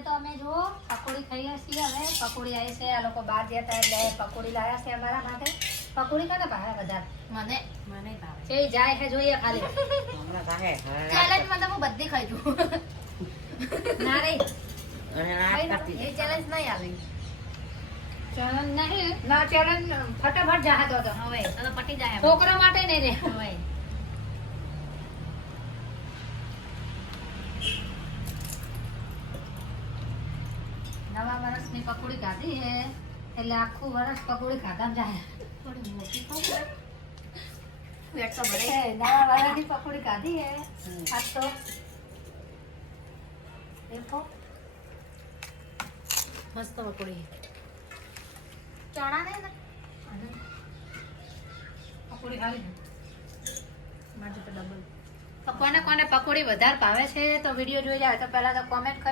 તો અમે જો પકોડી ખાઈએ છીએ હવે પકોડી આવી છે આ લોકો બહાર ગયા હતા એટલે પકોડી લાવ્યા છે અમારા માટે પકોડી કાને ભાવે વધારે મને ભાવે છે જાય છે જોઈએ ખાલી હમણાં ભાવે ચેલેન્જમાં તો હું બધી ખાઈ જઉં ના રે એ ચેલેન્જ નહીં આવી ચેલેન્જ નહીં ના ચેલેન્જ ફટાફટ જાહતો હતો હવે તો પટી જાય છોકરા માટે નહીં રે હવે નવા વર્ષની પકોડી ખાધી હે એટલે આખું વર્ષ પકોડી ખાતા જાય થોડી મોટી ખાવ પેટ તો ભરે નવા વર્ષની પકોડી ખાધી હે આજ તો દેખો મસ્ત પકોડી ચણા ને પકોડી ખાવી મારે તો ડબલ કોને કોને પકોડી વધારે ભાવે છે તો વિડીયો જોઈ જાય તો પહેલા તો કોમેન્ટ